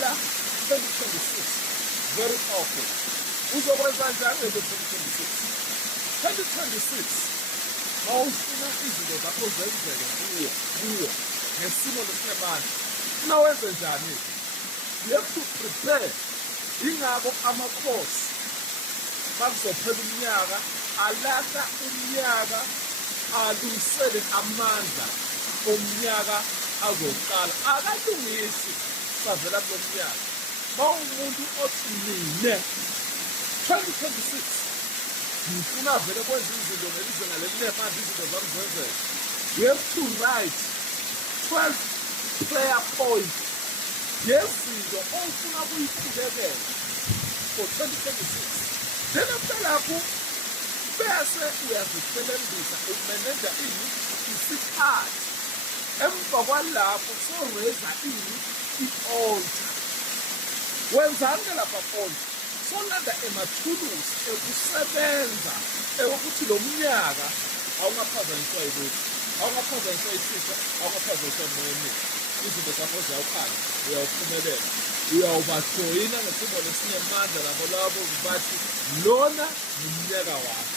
Qala 2026 very powerful. Uzokwenza njani ngo-2026? 2026 mawufuna izinto zakho zenzeke kuwo ngesimo lesinamandla. Funa wenze njani? You have to prepare. Ingako amakhosi bakuzophela umnyaka alahla umnyaka alungisele amandla omnyaka azoqala akalungisi savela kulo mnyaka. Mawumuntu othi mine 2026 ngifuna vele kwenza izinto ngelizinga lelinemandla izinto zami zenzeke. You have to write 12 prayer points yezinto ofuna kuyiqhubekela for 2026. Then after lapho bese uyazisebenzisa umeneja isikhathi. Emva kwalapho soreza i-altar. Wenzani lapha altar? Solanda emathulusi ekusebenza ukuthi lo mnyaka awungaphazanyiswa yilutho, awungaphazanyiswa isifo, awungaphazanyiswa emoyeni. Izinto zakho ziyawukhanya, uyawuphumelela, uyawubajoyina ngesimo lesinemandla labo bathi lona ngumnyaka wami.